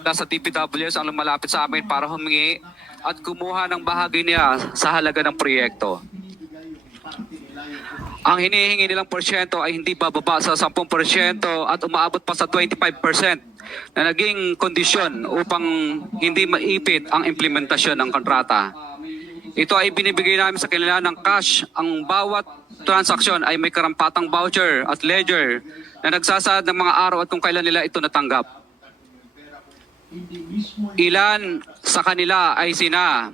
Nasa DPWS ang lumalapit sa amin para humingi at kumuha ng bahagi niya sa halaga ng proyekto. Ang hinihingi nilang porsyento ay hindi bababa sa 10% at umaabot pa sa 25% na naging kondisyon upang hindi maipit ang implementasyon ng kontrata. Ito ay binibigay namin sa kanila ng cash. Ang bawat transaksyon ay may karampatang voucher at ledger na nagsasaad ng mga araw at kung kailan nila ito natanggap. Ilan sa kanila ay sina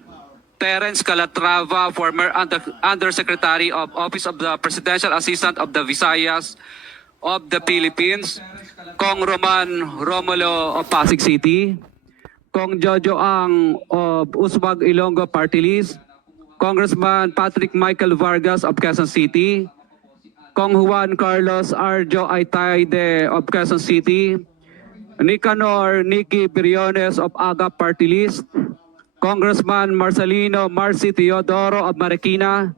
Terence Calatrava, former Undersecretary of Office of the Presidential Assistant of the Visayas of the Philippines, Kong Roman Romulo of Pasig City, Kong Jojo Ang of Usbag Ilonggo Party List, Congressman Patrick Michael Vargas of Quezon City, Kong Juan Carlos Arjo Aitaide of Quezon City, Nicanor Nicky Briones of AGA Party List, Congressman Marcelino Marcy Teodoro of Marikina,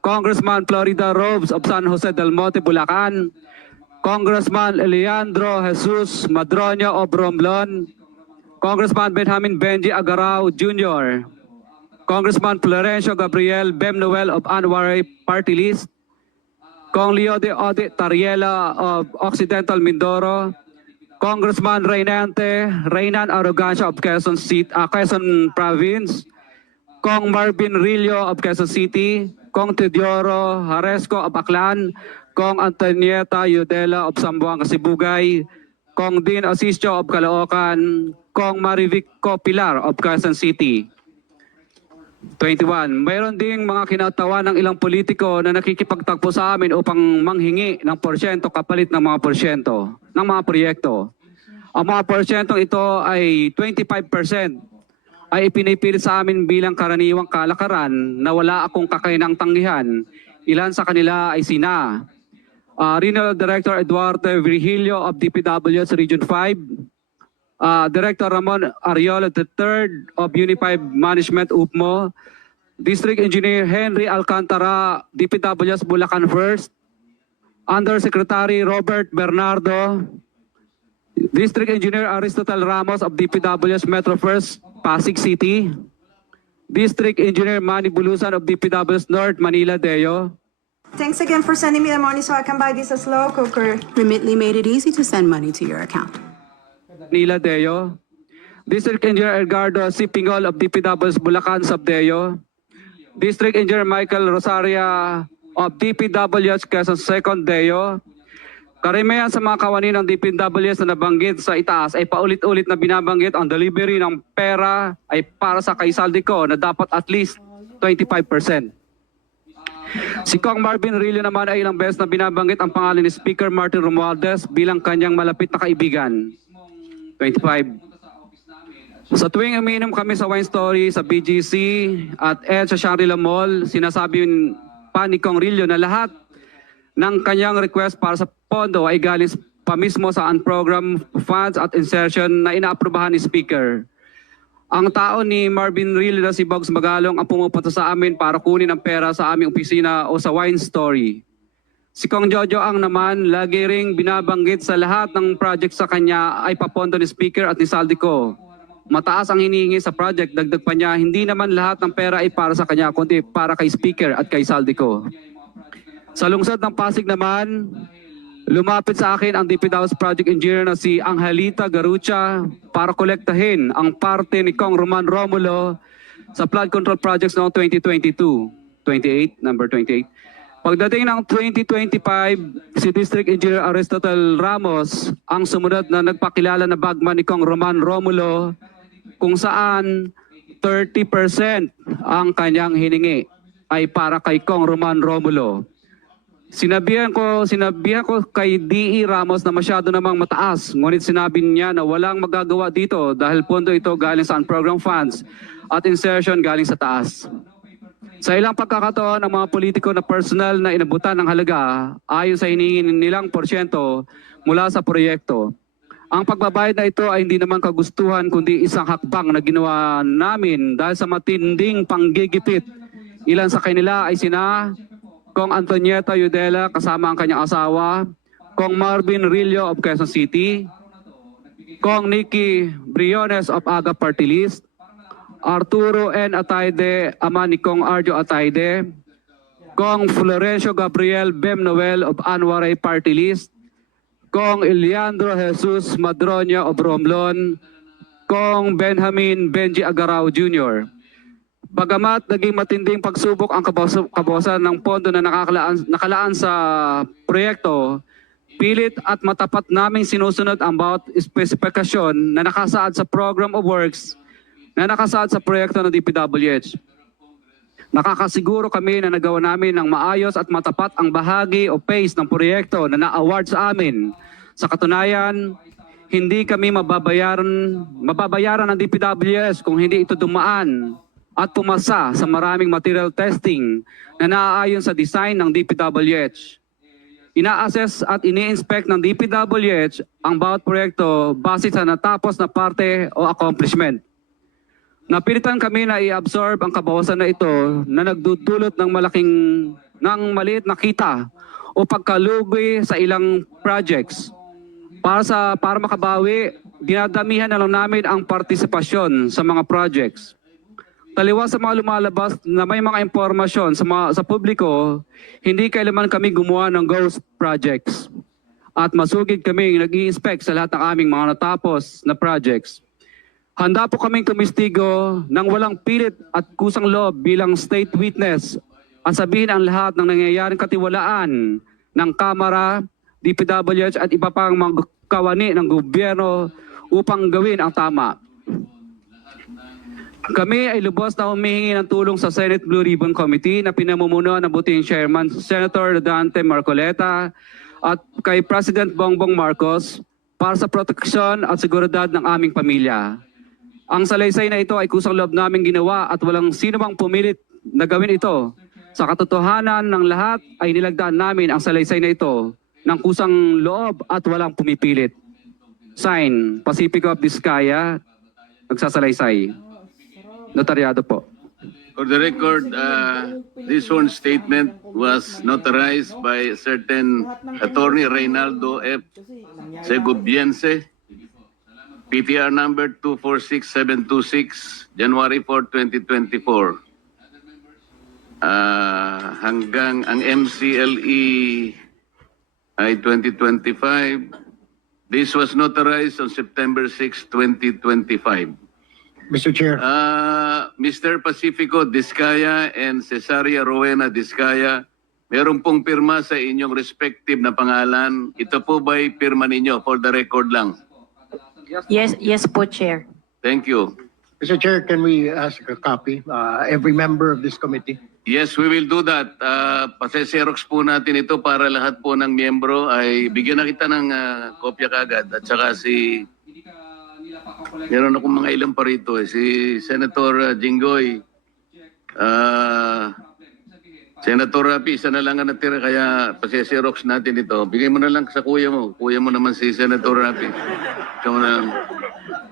Congressman Florida Robes of San Jose del Monte, Bulacan, Congressman Leandro Jesus Madroño of Romblon, Congressman Benjamin Benji Agarao Jr., Congressman Florencio Gabriel Bem Noel of Anwaray Party List, Kong Leo de Ode Tariela of Occidental Mindoro, Congressman Reynan Arrogancia of Quezon Province, Kong Marvin Rillo of Quezon City, Kong Teodoro Haresco of Aklan, Kong Antonieta Yudela of Zamboanga Sibugay, Kong Dean Asisio of Caloocan, Kong Marivico Pilar of Quezon City. 21. Mayroon ding mga kinatawa ng ilang politiko na nakikipagtagpo sa amin upang manghingi ng porsyento kapalit ng mga porsyento ng mga proyekto. Ang mga porsyentong ito ay 25% ay ipinipilit sa amin bilang karaniwang kalakaran na wala akong kakainang tanggihan. Ilan sa kanila ay sina Regional Director Eduardo Virgilio of DPWS Region 5, Director Ramon Ariola III of Unified Management UPMO, District Engineer Henry Alcantara, DPWS Bulacan First, Undersecretary Robert Bernardo, District Engineer Aristotle Ramos of DPWS Metro First, Pasig City, District Engineer Manny Bulusan of DPWS North, Manila Deo. Thanks again for sending me the money so I can buy this slow cooker. Remitly made it easy to send money to your account. Manila Deo, District Engineer Edgardo C. Pingol of DPWS Bulacan Subdeo, District Engineer Michael Rosaria of DPWS Quezon Second Deo. Karamihan sa mga kawani ng DPWS na nabanggit sa itaas ay paulit-ulit na binabanggit ang delivery ng pera ay para sa kaisaldi ko na dapat at least 25%. Si Kong Marvin Rillo naman ay ilang beses na binabanggit ang pangalan ni Speaker Martin Romualdez bilang kanyang malapit na kaibigan. 25. Sa tuwing umiinom kami sa Wine Story, sa BGC at sa Shangri-La Mall, sinasabi pa ni Kong Rillo na lahat ng kanyang request para sa pondo ay galing pa mismo sa unprogrammed funds at insertion na inaaprubahan ni Speaker. Ang tao ni Marvin Rillo na si Bogs Magalong ang pumupunta sa amin para kunin ang pera sa aming opisina o sa Wine Story. Si Kong Jojo Ang naman, lagi ring binabanggit sa lahat ng project sa kanya ay papondo ni Speaker at ni Saldico. Mataas ang hinihingi sa project, dagdag pa niya, hindi naman lahat ng pera ay para sa kanya, kundi para kay Speaker at kay Saldico. Sa lungsod ng Pasig naman, lumapit sa akin ang DPWS Project Engineer na si Angelita Garucha para kolektahin ang parte ni Kong Roman Romulo sa flood control projects noong 2022. 28, number 28. Pagdating ng 2025, si District Engineer Aristotle Ramos ang sumunod na nagpakilala na bagman ni Kong Roman Romulo kung saan 30% ang kanyang hiningi ay para kay Kong Roman Romulo. Sinabihan ko kay D.E. Ramos na masyado namang mataas, ngunit sinabi niya na walang magagawa dito dahil pondo ito galing sa unprogrammed funds at insertion galing sa taas. Sa ilang pagkakataon, ang mga politiko na personal na inabutan ng halaga ayon sa hiningin nilang porsyento mula sa proyekto. Ang pagbabayad na ito ay hindi naman kagustuhan kundi isang hakbang na ginawa namin dahil sa matinding panggigipit. Ilan sa kanila ay sina Kong Antonieta Yudela kasama ang kanyang asawa, Kong Marvin Rillo of Quezon City, Kong Nikki Briones of AGA Party List, Arturo N. Ataide, ama ni Kong Arjo Ataide, Kong Florencio Gabriel Bem Noel of Anwaray Party List, Kong Eliandro Jesus Madroña of Romblon, Kong Benjamin Benji Agarao Jr. Bagamat naging matinding pagsubok ang kabawasan ng pondo na nakalaan sa proyekto, pilit at matapat naming sinusunod ang bawat espesipikasyon na nakasaad sa Program of Works na nakasaad sa proyekto ng DPWH. Nakakasiguro kami na nagawa namin ng maayos at matapat ang bahagi o phase ng proyekto na na-award sa amin. Sa katunayan, hindi kami mababayaran ng DPWH kung hindi ito dumaan at pumasa sa maraming material testing na naaayon sa design ng DPWH. Ina-assess at ini-inspect ng DPWH ang bawat proyekto base sa natapos na parte o accomplishment. Napilitan kami na i-absorb ang kabawasan na ito na nagdudulot ng maliit na kita o pagkalugi sa ilang projects. Para makabawi, dinadamihan na lang namin ang partisipasyon sa mga projects. Taliwas sa mga lumalabas na may mga impormasyon sa publiko, hindi kailanman kami gumawa ng ghost projects. At masugid kami nag-i-inspect sa lahat ng aming mga natapos na projects. Handa po kaming tumistigo ng walang pilit at kusang loob bilang state witness at sabihin ang lahat ng nangyayaring katiwalaan ng Kamara, DPWH at iba pang mga kawani ng gobyerno upang gawin ang tama. Kami ay lubos na humihingi ng tulong sa Senate Blue Ribbon Committee na pinamumunuan ng buting Chairman Senator Dante Marcoleta at kay President Bongbong Marcos para sa proteksyon at seguridad ng aming pamilya. Ang salaysay na ito ay kusang loob namin ginawa at walang sino mang pumilit na gawin ito. Sa katotohanan ng lahat ay nilagdaan namin ang salaysay na ito ng kusang loob at walang pumipilit. Sign, Pacifico of Vizcaya, nagsasalaysay. Notaryado po. For the record, this one statement was notarized by a certain attorney Reynaldo F. Segubiense, PTR number 246726, January 4, 2024. Hanggang ang MCLE ay 2025. This was notarized on September 6, 2025. Mr. Chair. Mr. Pacifico Discaya and Cesaria Rowena Discaya, meron pong pirma sa inyong respective na pangalan. Ito po ba'y pirma ninyo? For the record lang. Yes po, Chair. Thank you. Mr. Chair, can we ask a copy? Every member of this committee. Yes, we will do that. Pase-xerox po natin ito para lahat po ng miyembro ay bigyan na kita ng kopya kagad. At saka meron akong mga ilang pa rito si Senator Jinggoy, Senator Rapi, isa na lang ang natira kaya pase-xerox natin ito. Bigay mo na lang sa kuya mo. Kuya mo naman si Senator Rapi. So,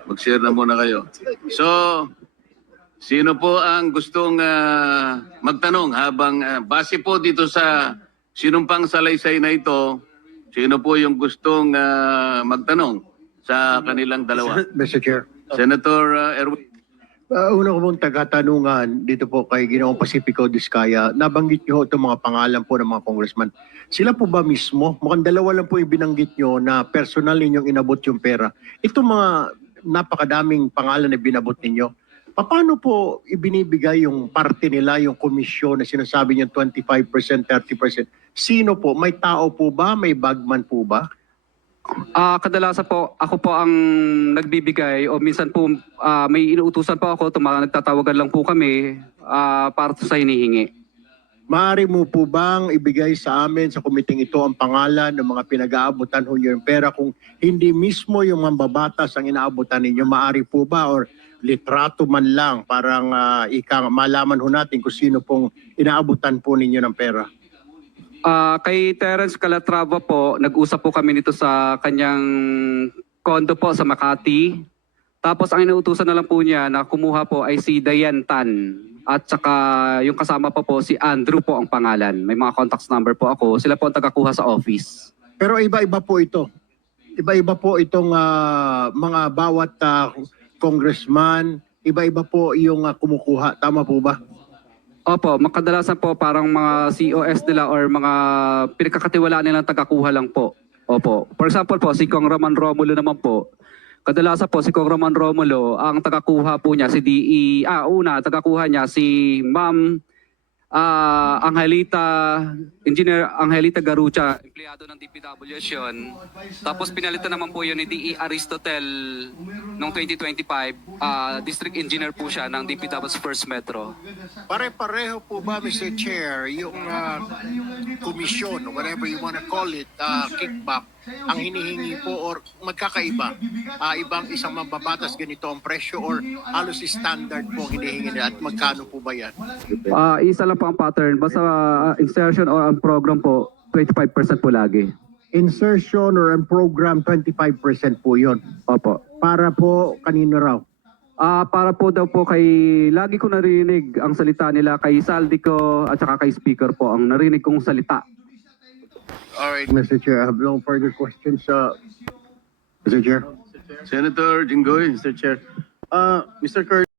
mag-share na muna kayo. So, sino po ang gustong magtanong habang base po dito sa sinumpang salaysay na ito, sino po yung gustong magtanong sa kanilang dalawa? Mr. Chair. Senator Erwin. Una ko pong tagatanungan dito po kay Ginoong Pacifico Discaya. Nabanggit niyo itong mga pangalan po ng mga congressman. Sila po ba mismo? Mukhang dalawa lang po ibinanggit niyo na personal ninyong inabot yung pera. Itong mga napakadaming pangalan na binabot ninyo, paano po ibinibigay yung parte nila, yung komisyon na sinasabi niyo 25%, 30%? Sino po? May tao po ba? May bagman po ba? Kadalasan po, ako po ang nagbibigay o minsan po may inuutusan po ako, nagtatawagan lang po kami para sa hinihingi. Maaari mo po bang ibigay sa amin sa komiting ito ang pangalan ng mga pinag-aabutan ho niyo yung pera kung hindi mismo yung mambabatas ang inaabutan ninyo? Maaari po ba or litrato man lang parang malaman ho natin kung sino pong inaabutan po ninyo ng pera? Kay Terence Calatrava po, nag-usap po kami nito sa kanyang kondo po sa Makati. Tapos ang inuutusan na lang po niya na kumuha po ay si Dayan Tan. At saka yung kasama pa po si Andrew po ang pangalan. May mga contacts number po ako. Sila po ang tagakuha sa office. Pero iba-iba po ito. iba-iba po itong mga bawat congressman, iba-iba po yung kumukuha. Tama po ba? Opo, makadalasan po parang mga COS nila or mga pinagkakatiwalaan nilang tagakuha lang po. Opo. For example po, si Kong Roman Romulo naman po. Kadalasan po si Kong Roman Romulo, ang tagakuha po niya si tagakuha niya si Ma'am Engineer Angelita Garucha, empleyado ng DPWH yun. Tapos pinalitan naman po yun ni DE Aristotel noong 2025. District Engineer po siya ng DPWH First Metro. Pare-pareho po ba, Mr. Chair, yung komisyon, whatever you wanna call it, kickback, ang hinihingi po or magkakaiba? Ibang isang mambabatas ganito ang presyo or halos standard po ang hinihingi nila at magkano po ba yan? Isa lang po ang pattern. Basta insertion or ang program po, 25% po lagi. Insertion or ang program, 25% po yun. Opo. Para po kanino raw? Para po daw po lagi ko narinig ang salita nila kay Saldico at saka kay Speaker po, ang narinig kong salita. Alright, Mr. Chair, I have no further questions. Mr. Chair? Senator Jinggoy. Mr. Chair. Mr. Curtis,